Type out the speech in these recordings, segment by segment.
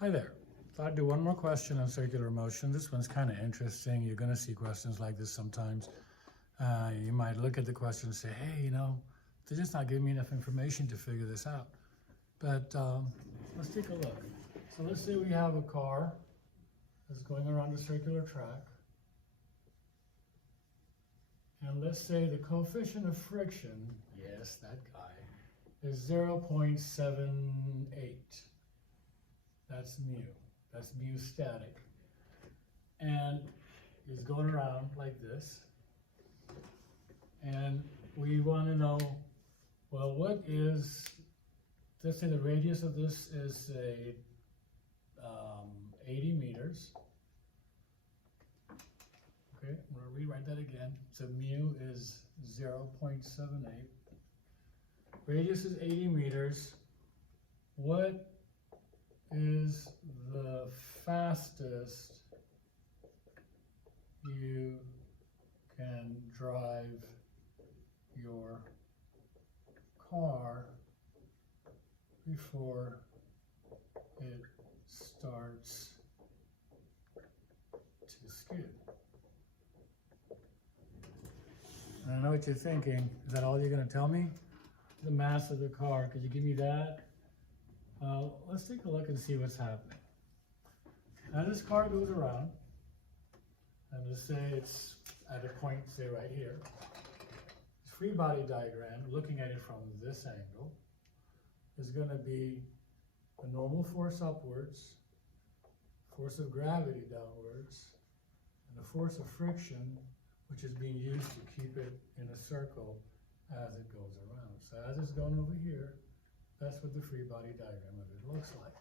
Hi there. Thought I'd do one more question on circular motion. This one's kind of interesting. You're going to see questions like this sometimes. You might look at the question and say, hey, they're just not giving me enough information to figure this out. But let's take a look. So let's say we have a car that's going around a circular track. And let's say the coefficient of friction, yes, that guy, is 0.78. That's mu. That's mu static. And he's going around like this. And we want to know, well, what is, let's say the radius of this is, say, 80 meters. Okay, I'm going to rewrite that again. So mu is 0.78. Radius is 80 meters. What is the fastest you can drive your car before it starts to skid? And I know what you're thinking. Is that all you're going to tell me? The mass of the car. Could you give me that? Let's take a look and see what's happening. Now this car goes around, and let's say it's at a point, say right here. This free body diagram, looking at it from this angle, is going to be a normal force upwards, force of gravity downwards, and a force of friction, which is being used to keep it in a circle as it goes around. So as it's going over here, that's what the free body diagram of it looks like.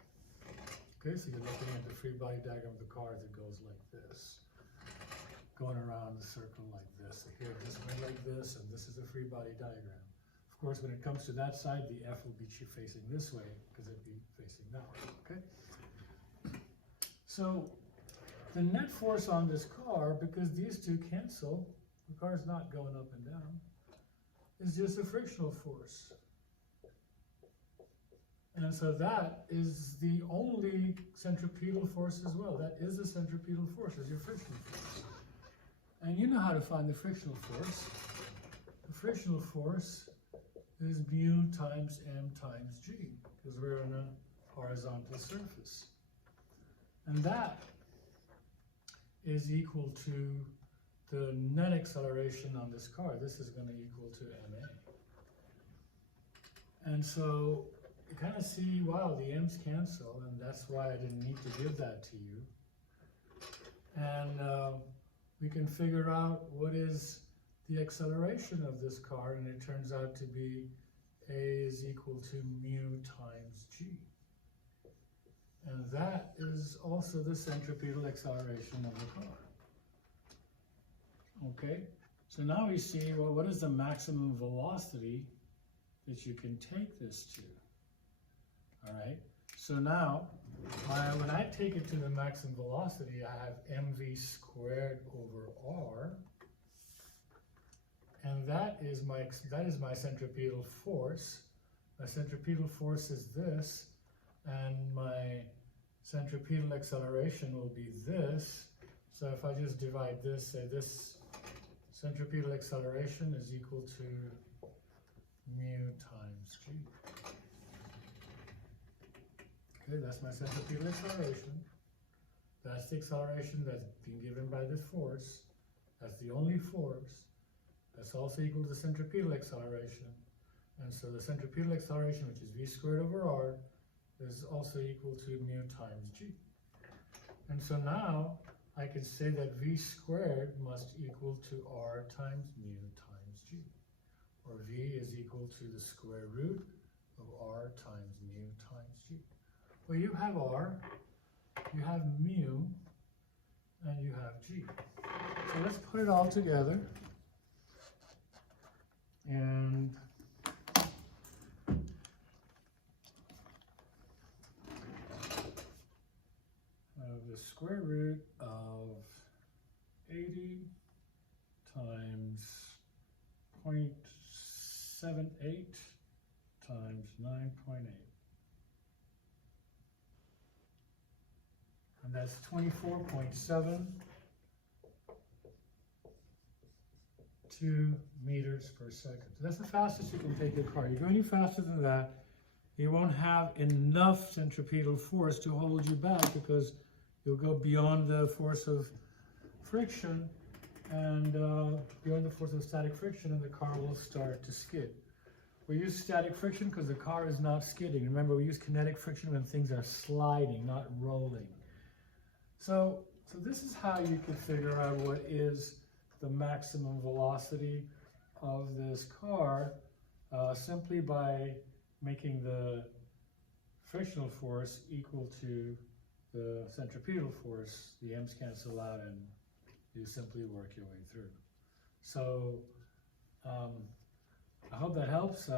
Okay, so you're looking at the free body diagram of the car as it goes like this, going around the circle like this. So here, this went like this, and this is the free body diagram. Of course, when it comes to that side, the F will be facing this way because it'd be facing that way, okay? So the net force on this car, because these two cancel, the car's not going up and down, is just a frictional force. And so that is the only centripetal force as well. That is the centripetal force, is your frictional force. And you know how to find the frictional force. The frictional force is mu times m times g, because we're on a horizontal surface. And that is equal to the net acceleration on this car. This is going to equal to ma. And so you kind of see, wow, the m's cancel, and that's why I didn't need to give that to you. And we can figure out what is the acceleration of this car, and it turns out to be a is equal to mu times g. And that is also the centripetal acceleration of the car. Okay, so now we see, well, what is the maximum velocity that you can take this to? All right, so now when I take it to the maximum velocity, I have mv squared over r, and that is my centripetal force. My centripetal force is this, and my centripetal acceleration will be this. So if I just divide this, say this centripetal acceleration is equal to mu times g. Okay, that's my centripetal acceleration. That's the acceleration that's being given by this force. That's the only force. That's also equal to the centripetal acceleration. And so the centripetal acceleration, which is v squared over r, is also equal to mu times g. And so now I can say that v squared must equal to r times mu times g. Or v is equal to the square root of r times mu times g. Well, you have r, you have mu, and you have g. So let's put it all together. And the square root of 80 times 0.78 times 9.8. and that's 24.72 meters per second. So that's the fastest you can take your car. You go any faster than that, you won't have enough centripetal force to hold you back, because you'll go beyond the force of friction and beyond the force of static friction, and the car will start to skid. We use static friction because the car is not skidding. Remember, we use kinetic friction when things are sliding, not rolling. So this is how you could figure out what is the maximum velocity of this car, simply by making the frictional force equal to the centripetal force. The m's cancel out and you simply work your way through. So I hope that helps.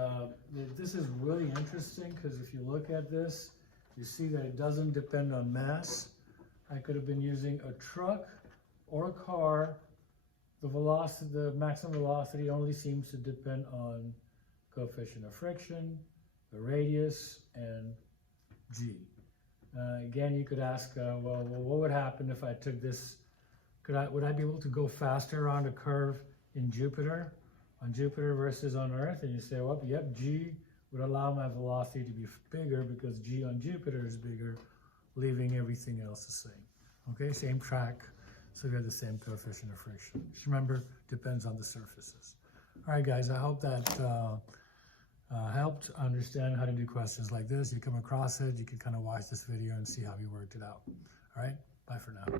This is really interesting because if you look at this, you see that it doesn't depend on mass. I could have been using a truck or a car. The velocity, the maximum velocity only seems to depend on coefficient of friction, the radius, and g. Again, you could ask, well, what would happen if I took this? Would I be able to go faster around a curve in Jupiter, on Jupiter versus on Earth? And you say, well, yep, g would allow my velocity to be bigger because g on Jupiter is bigger, leaving everything else the same. Okay, same track, so we have the same coefficient of friction. Just remember, depends on the surfaces. All right, guys, I hope that helped understand how to do questions like this. You come across it, you can kind of watch this video and see how we worked it out. All right, bye for now.